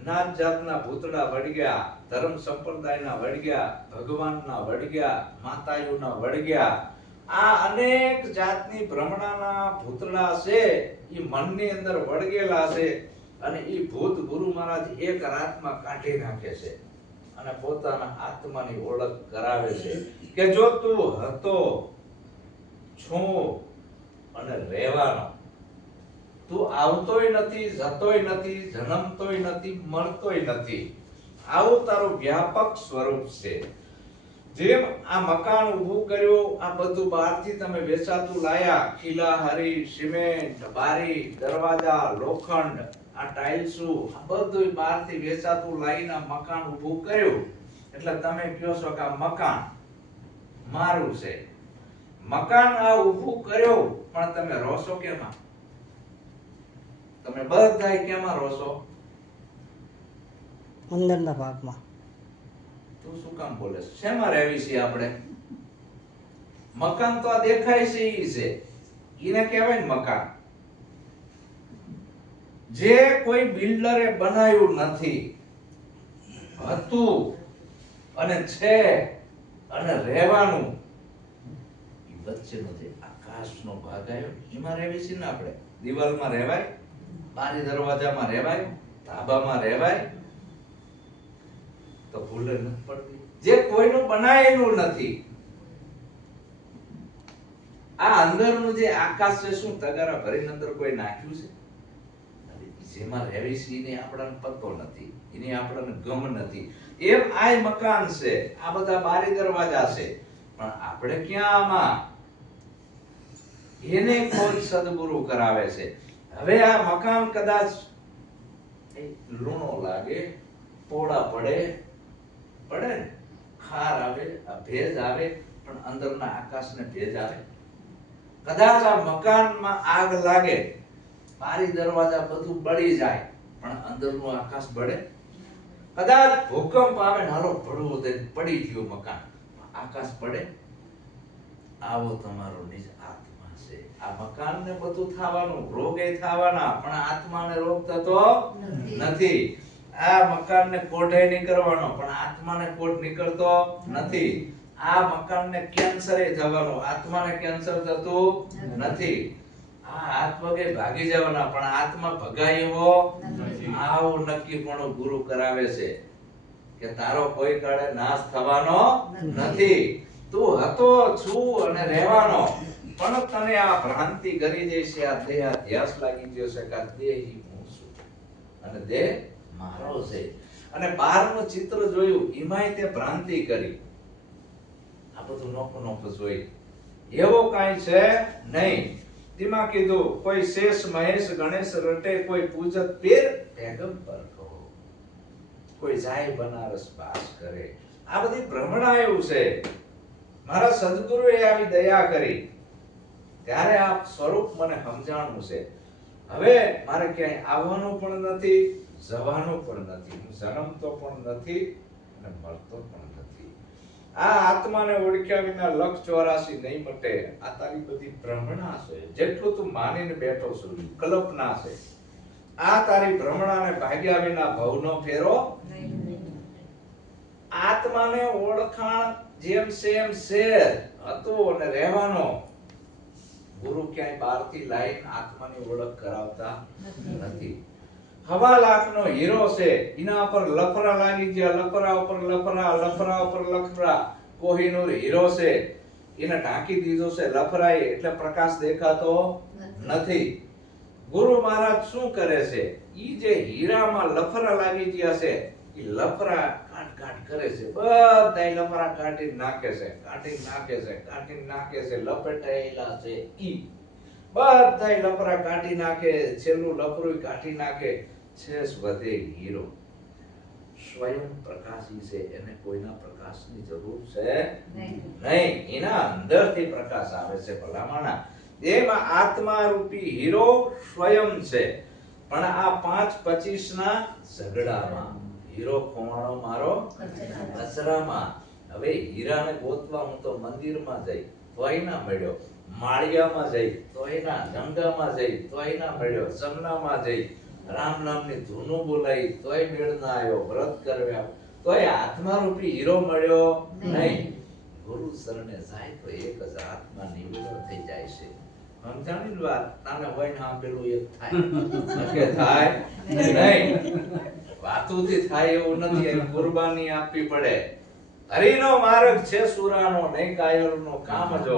નાત જાતના ભૂતડા વળગ્યા, ધર્મ સંપ્રદાયના વળગ્યા, ભગવાનના વળગ્યા, માતાઓના વળગ્યા. આ અનેક જાતની ભ્રમણાના ભૂતડા છે, એ મનની અંદર વળગેલા છે. અને એ ભૂત ગુરુ મહારાજ એક રાતમાં કાઢી નાખે છે અને પોતાના આત્માની ઓળખ કરાવે છે કે જો તું હતો, છું અને રહેવાનો, તું આવતોય નથી, જતોય નથી, જન્મતોય નથી, મરતોય નથી. આવું તારું વ્યાપક સ્વરૂપ છે. જેમ આ મકાન ઊભું કર્યું, આ બધું બહારથી તમે વેચાતું લાયા, ખીલા, હરી, સિમેન્ટ, બારી, દરવાજા, લોખંડ, આ ટાઇલ્સો, આ બધું બહારથી વેચાતું લાવીને મકાન ઊભું કર્યું. એટલે તમે કહો છો કે આ મકાન મારું છે. મકાન આ ઊભું કર્યું, પણ તમે રહો છો કેમાં? તમે બધા કેમાં રહો છો? અંદરના ભાગમાં. તું શું કામ બોલે છે? શેમાં રહેવી છે આપણે? મકાન તો આ દેખાય છે ઈ છે, ઈને કહેવાય ને મકાન. જે કોઈ બિલ્ડરે બનાવ્યું નથી, હતું અને છે અને રહેવાનું, ઈ વચ્ચેનો જે આકાશનો ભાગ આવ્યો એમાં રહેવી છે ને આપણે. દિવાલમાં રહેવાય, બારી દરવાજામાં રહેવાય, ધાબામાં રહેવાય, તો ભૂલ નથી પડતી. જે કોઈનું બનાવેલું નથી. આ અંદરનું જે આકાશ છે, શું તગારા ભરીને અંદર કોઈ નાખ્યું છે? જેમાં રહેવી છે એને આપણને પતો નથી, એની આપણને ગમ નથી. એમ આ મકાન છે, આ બધા બારી દરવાજા છે, પણ આપણે ક્યાં આમાં? એને કોઈ સદગુરુ કરાવે છે. હવે આ મકાન કદાચ લૂણો લાગે, પોડા પડે ને, ખાર આવે, ભેજ આવે, પણ અંદરના આકાશને ભેજ આવે. કદાચ આ મકાનમાં આગ લાગે, બારી દરવાજા બધું બળી જાય, પણ અંદરનું આકાશ બળે. કદાચ ભૂકંપ આવે ને હાલો ભડવું દે, પડી ગયું મકાન, આકાશ પડે. આવો તમારો નિજ આત્મા છે. આ મકાનને બધું થવાનું, રોગે થવાના, પણ આત્માને રોગ થતો નથી. આ મકાનને કોઢે નીકળવાનો, પણ આત્માને કોઢ નીકળતો નથી. આ મકાનને કેન્સરે થવાનો, આત્માને કેન્સર થતું નથી. આ હાથ પગે ભાગી જવાના, પણ આત્મા ભગાય એવો આવું નક્કી પણ ગુરુ કરાવે છે કે તારો કોઈ કાળે નાશ થવાનો નથી. તું હતો, છું અને રહેવાનો, પણ તને આ ભ્રાંતિ કરી દે છે, આ દેહ અધ્યાસ લાગી ગયો છે કે આ દેહ હું છું અને દેહ મારો છે. અને બહારનું ચિત્ર જોયું, એમાંય તે ભ્રાંતિ કરી. આ બધું નોખું નોખું જોઈ, એવો કાંઈ છે નહીં. તેમાં કીધું કોઈ શેષ, મહેશ, ગણેશ રટે, કોઈ પૂજત પીર પેગંબર કહો, કોઈ જાય બનારસ વાસ કરે. આ બધી ભ્રમણા એવું છે. મારા સદગુરુએ આવી દયા કરી ત્યારે આ સ્વરૂપ મને સમજાણું છે. હવે મારે ક્યાંય આવવાનું પણ નથી, જવાનો પણ નથી, હું જન્મતો પણ નથી અને મરતો પણ નથી. આ આત્માને ઓળખ્યા વિના લક્ષ 84 નહીં મટે. આ તારી બધી ભ્રમણા છે, જેટલું તું માનીને બેઠો છું કલ્પના છે. આ તારી ભ્રમણાને ભાગ્યા વિના ભવનો ફેરો. આત્માને ઓળખાણ જેમ સેમ શેર હતો અને રહેવાનો. ગુરુ ક્યાંય બહારથી લાઈન આત્માની ઓળખ કરાવતા નથી. 1.5 લાખનો હીરો છે, એના પર લફરા લાગી ગયા, લફરા ઉપર લફરા, લફરા ઉપર લફરા. કોહિનૂર હીરો છે, એને ઢાંકી દીધો છે લફરાએ, એટલે પ્રકાશ દેખાતો નથી. ગુરુ મહારાજ શું કરે છે? ઈ જે હીરામાં લફરા લાગી ગયા છે, ઈ લફરા કાટ કરે છે. બધા લફરા કાઢી નાખે છે, કાઢી નાખે છે, કાઢી નાખે છે. લપેટાયેલા છે ઈ બધા લફરા કાઢી નાખે, છેલ્લું લફરું કાઢી નાખે. શેષ વધે હીરો. સ્વયં પ્રકાશી છે, એને કોઈના પ્રકાશની જરૂર છે નહીં. એના અંદરથી પ્રકાશ આવે છે. ભલામણા એમાં આત્મા રૂપી હીરો સ્વયં છે. પણ આ 5-25 ના ઝઘડામાં હીરો ખોવાણો મારો કચરામાં. હવે હીરાને ગોતવા હું તો મંદિરમાં જઈ તોય ના મળ્યો, માળિયામાં જઈ તોય ના, ગંગામાં જઈ તોય ના મળ્યો, જમનામાં જઈ રામ નામની ધૂનું બોલાઈ તોય મેળ ના આવ્યો, વ્રત કર્યા તોય આત્મા રૂપી હીરો મળ્યો નહીં. ગુરુ શરણે જાય તો એક જ આત્મા નિર્મળ થઈ જાય છે. સમજાણી વાત તાને હોય ને પેલું એક થાય કે થાય નહીં. વાતુથી થાય એવું નથી. કુરબાની આપવી પડે. હરિનો માર્ગ છે સુરાનો, નહીં કાયરનો કામ જો.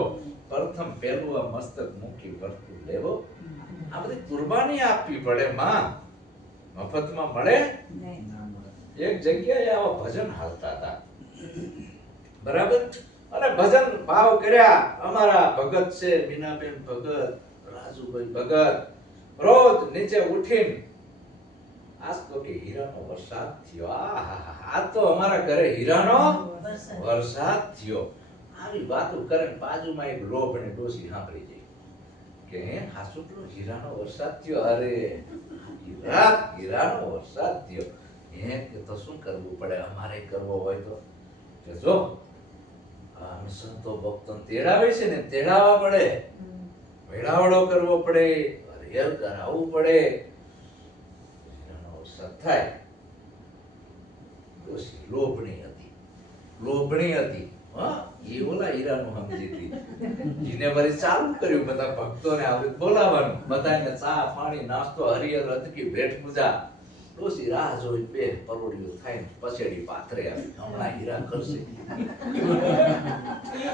પ્રથમ પેલું આ મસ્તક મૂકી વર્તું લેવો. આ બધી કુરબાની આપવી પડે. માં મફતમાં મળે. એક જગ્યાએ આવા ભજન હાલતા હતા, બરાબર. અને ભજન ભાવ કર્યા. અમારા ભગત છે મીનાબેન ભગત, રાજુભાઈ ભગત, રોજ નીચે ઉઠીને આજ તો કે હીરાનો વરસાદ થયો. આજ તો અમારા ઘરે હીરાનો વરસાદ થયો. આવી વાતો કરે. બાજુમાં એક લોભણે ડોસી સાંભળી જાય કે હાસુટલો હીરાનો વરસાદ થયો. અરે હીરાનો વરસાદ થયો. કે તો શું કરવું પડે? અમારે કરવો હોય તો કે જો આમ સંતો ભક્તો તેડાવે છે ને, તેડાવવા પડે, વેળાવડો કરવો પડે, હરિહર કરાવવું પડે. હીરાનો વરસાદ થાય. ડોસી લોભણી હતી, લોભણી હતી. એ ઓલા હીરાનું સમજી હતી. એને વળી ચાલુ કર્યું બધા ભક્તોને આવી બોલાવવાનું, બધાને ચા પાણી નાસ્તો હરિહર અદકી ભેટ પૂજા. ડોસી રાહ જોઈ બે પરોડિયું થાય પછેડી પાથરે આવી. હમણાં હીરા કરશે,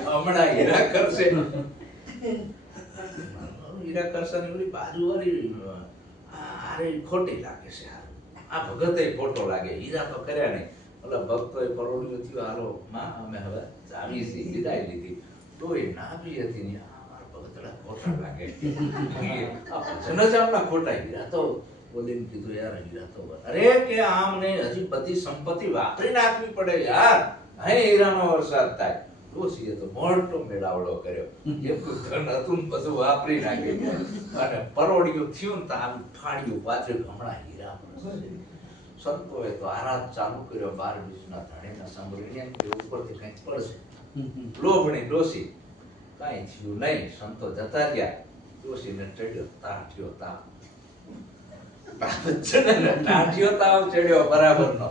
હમણાં હીરા કરશે, હીરા કરશે. ને ઓલી બાજુ વાળી આરે ખોટી લાગે છે. આ ભગતે ખોટો લાગે. હીરા તો કર્યા નહીં. ઓલા ભક્તોએ પરોડિયું થયું. હાલો માં અમે હવે આવી છે, વિદાય લીધી. તો એ નાભી હતી ને અમારા ભગતડા ખોટા લાગે. આ ભજન જ આપણા ખોટા. હીરા તો બોલીને કીધું યાર હીરા તો અરે કે આમ નહીં, હજી બધી સંપત્તિ વાપરી નાખવી પડે યાર. અહીં હીરાનો વરસાદ થાય. ડોશીએ તો મોટો મેળાવડો કર્યો. એટલું ધન હતું બધું વાપરી નાખ્યું. અને પરોડિયું થયું ને તો આમ ફાડ્યું પાછળ. હમણાં હીરા સંતોએ તો આરાધ ચાલુ કર્યો. 12-20 ધણીના સાંભળીને ઉપરથી કંઈક પડશે. લોભણી ડોશી કાંઈ થયું નહીં. સંતો જતા ગયા. ડોશીને ચડ્યો તાઠ્યો તાપ. ટાઢિયો તાવ ચડ્યો બરાબર નો.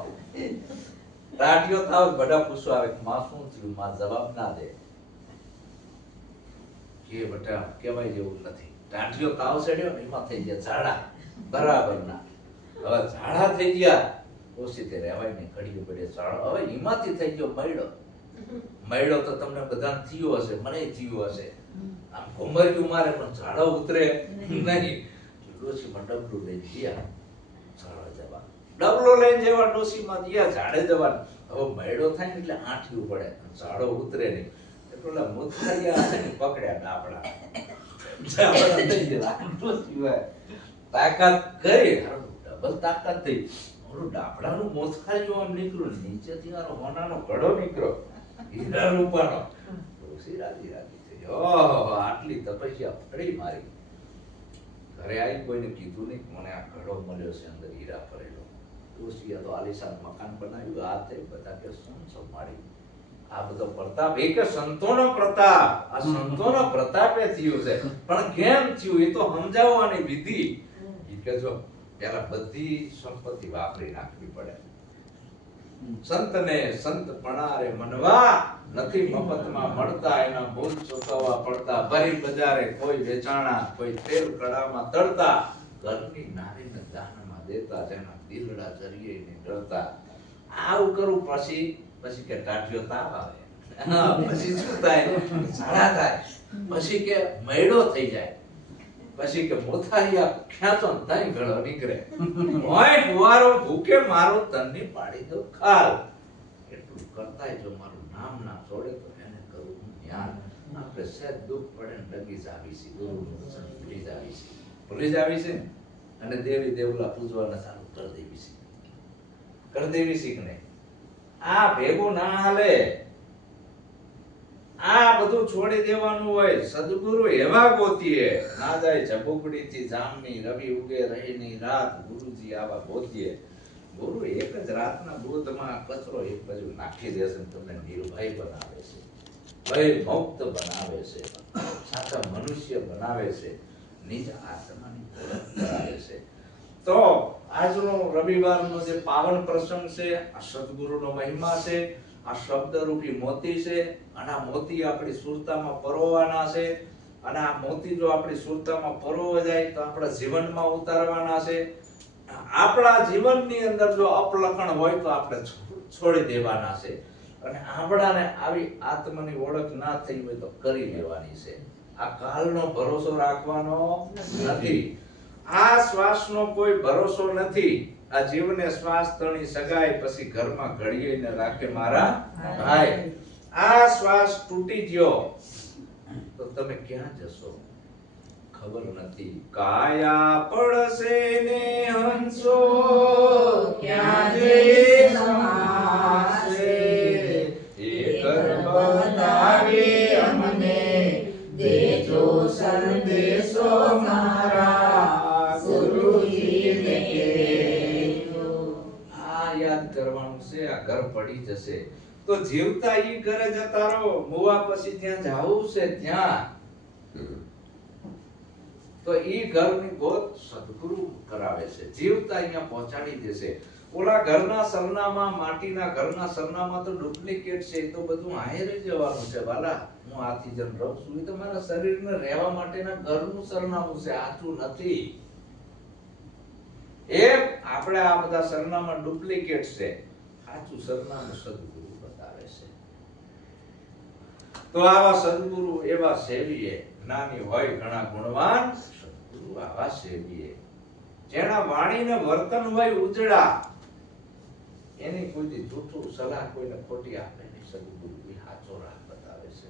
ટાઢિયો તાવ બધા પૂછવા આવે માં શું થયું? માં જવાબ ના દે કે બેટા કહેવાય જેવું નથી. ટાઢિયો તાવ ચડ્યો ને એમાં થઈ ગયા ઝાડા બરાબર ના. હવે ઝાડા થઈ ગયા. ઓછી તે રહેવાય ને ઘડીએ પડે ઝાડો. હવે એમાંથી થઈ ગયો મૈડો. મૈડો તો તમને બધાને થયો હશે, મને થયો હશે. આમ ઘુમરિયું મારે પણ ઝાડો ઉતરે નહીં. ડોશીમાં ડબલું લઈને ગયા ઝાડે જવા. ડબલો લઈને જેવા ડોશીમાં ગયા ઝાડે જવાનું. હવે મૈડો થાય ને એટલે આંઠ્યું પડે, ઝાડો ઉતરે નહીં. એટલે મુથારિયા છે ને પકડ્યા ડાપડા. તાકાત કરી ડબલ તાકાત થઈ. ઓલું ડાપડાનું મોથખારિયું આમ નીકળ્યું. નીચેથી આનો હોનાનો ઘડો નીકળ્યો, હીરા રૂપાનો. ડોશી રાજી રાજી થઈ. ઓહો આટલી તપસ્યા ફળી મારી. ઘરે આવી કોઈને કીધું નહીં મને આ ઘડો મળ્યો છે અંદર હીરા ભરેલો. ડોશીએ તો આલીશાન મકાન બનાવ્યું, આ તે બધા કે શું સંભાળ્યું. આ બધો પ્રતાપ એ કે સંતોનો પ્રતાપ, આ સંતોનો પ્રતાપે થયું છે. પણ કેમ થયું એ તો સમજાવવાની વિધિ. એ કે જો પેલા બધી સંપત્તિ વાપરી નાખવી પડે. સંતને સંતપણારે મનવા, નથી મફતમાં મળતા, એના ભૂલ ચૂકવવા પડતા. ભરી બજારે કોઈ વેચાણા, કોઈ તેલ કડામાં તળતા, ઘરની નારીને દાનમાં દેતા, જેના દિલડા જરીએ ને ડરતા. આવું કરું પછી કે ટાટિયો તાવ આવે. પછી શું થાય? ઝાડા થાય. પછી કે મૈડો થઈ જાય. પછી કે મોથારિયા ખ્યાતો થાય ગળો નીકળે. ઓય કુવારો ભૂકે મારો તનની પાડી દો ખાલ. એટલું કરતાય જો મારું નામ ના છોડે તો એને કરું હું ધ્યાન. આપણે સહેજ દુઃખ પડે ને ડગી જાવી છે, ગુરુનું વચન ભૂલી જાવી છે અને દેવી દેવલા પૂજવાના ચાલુ કરી દેવી છે. કરી દેવી છે કે નહીં? આ ભેગું ના હાલે. આ બધું છોડી દેવાનું હોય. સદગુરુ એવા ગોતીએ, ના જાય ઝબુકડી થી જામની, રવિ ઉગે રહીની રાત, ગુરુજી આવા ગોતીએ. ગુરુ એક જ રાતના દૂધમાં કચરો એક બાજુ નાખી દેશે, તમને નિર્ભય બનાવે છે, ભય મુક્ત બનાવે છે, સાચા મનુષ્ય બનાવે છે, નિજ આત્માની ઓળખ કરાવે છે. તો આજનો રવિવારનો જે પાવન પ્રસંગ છે, આ સદગુરુનો મહિમા છે, આ શબ્દરૂપી મોતી છે, અને આ મોતી આપણી સુરતામાં પરોવાના છે. અને આ મોતી જો આપણી સુરતામાં પરોવા જાય તો આપણા જીવનમાં ઉતારવાના છે. આપણા જીવનની અંદર જો અપલખણ હોય તો આપણે છોડી દેવાના છે. અને આપણાને આવી આત્માની ઓળખ ના થઈ હોય તો કરી લેવાની છે. આ કાલનો ભરોસો રાખવાનો નથી. આ શ્વાસનો કોઈ ભરોસો નથી. આ જીવને શ્વાસ તણી સગાય, પછી ઘરમાં ઘડીને રાખે મારા ભાઈ. આ શ્વાસ તૂટી ગયો તો તમે ક્યાં જશો ખબર નથી. કાયા પડશે ને હંસો, ક્યાં જઈ સમાશે. એ ગર્ભ બતાવી અમને, દેજો સંદેશો મારા ગુરુજીને કહેજો. આ યાદ કરવાનું છે. આ ઘર પડી જશે તો જીવતા ઈ ઘરે જતા રહો. મોવા પછી ત્યાં જાવું છે ત્યાં તો ઈ ઘરની ગોત સદગુરુ કરાવે છે. જીવતા અહીંયા પહોંચાડી દેશે. ઓલા ઘરના સરનામા, માટીના ઘરના સરનામા તો ડુપ્લિકેટ છે. એ તો બધું હાયરે જવાનું છે વાલા. હું આથી જન રહું છું એ તો મારા શરીરને રહેવા માટેના ઘરનું સરનામું છે, આચું નથી. એ આપણે આ બધા સરનામા ડુપ્લિકેટ છે. સાચું સરનામું સદગુરુ બતાવે છે. તો આવા સદગુરુ એવા સેવીએ, જ્ઞાની હોય ઘણા ગુણવાન, સદગુરુ આવા સેવીએ, જેના વાણીને વર્તન હોય ઉજળા, એની કોઈ જૂઠું સલાહ કોઈને ખોટી આપે નહીં. સદગુરુ એ સાચો રાહ બતાવે છે.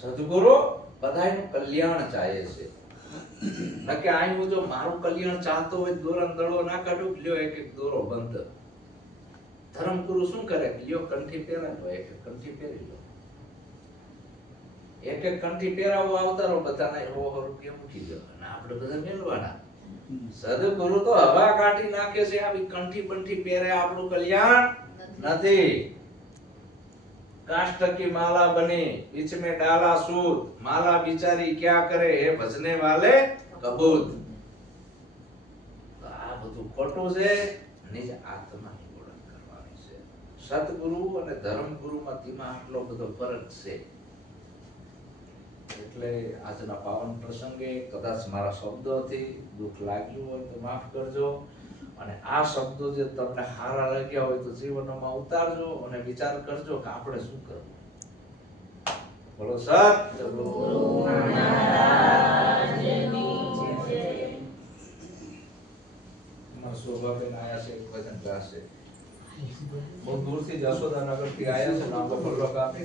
સદગુરુ બધાયનું કલ્યાણ ચાહે છે. નકે આયું જો મારું કલ્યાણ ચાહતો હોય દોરન દડો ના કાઢું, લ્યો એક એક દોરો બંધ. ધર્મગુરુ શું કરે? લ્યો કંઠી પહેરાવો, એક એક કંઠી પહેરી લો, એક એક કંઠી પહેરાવો, આવતારો બધાના ₹100 મૂકી દો અને આપણે બધા મેળવાના. સદગુરુ તો હવા કાઢી નાખે છે. આવી કંઠી બંઠી પહેરે આપણું કલ્યાણ નથી. काष्ठ की माला बनी, बीच में डाला सूद, माला बिचारी क्या करे, हे भजने वाले कबूत. આ બધું ખોટું છે. નિજ આત્માની ઓળખ કરવાની છે. સદગુરુ અને ધર્મગુરુમાં તેમાં આટલો બધો ફરક છે. એટલે આજના પાવન પ્રસંગે કદાચ મારા શબ્દોથી દુઃખ લાગ્યું હોય તો માફ કરજો. અને આ શબ્દો જે તમને સારા લાગ્યા હોય તો જીવનમાં ઉતારજો અને વિચાર કરજો કે આપણે શું કરવું. બોલો સદગુરુ મહારાજની જય. મારા શોભાબેન આયા છે, ભજન ગાશે. બહુ દૂરથી જશોદાનગરથી આયા છે, નામ પર લોક આપે.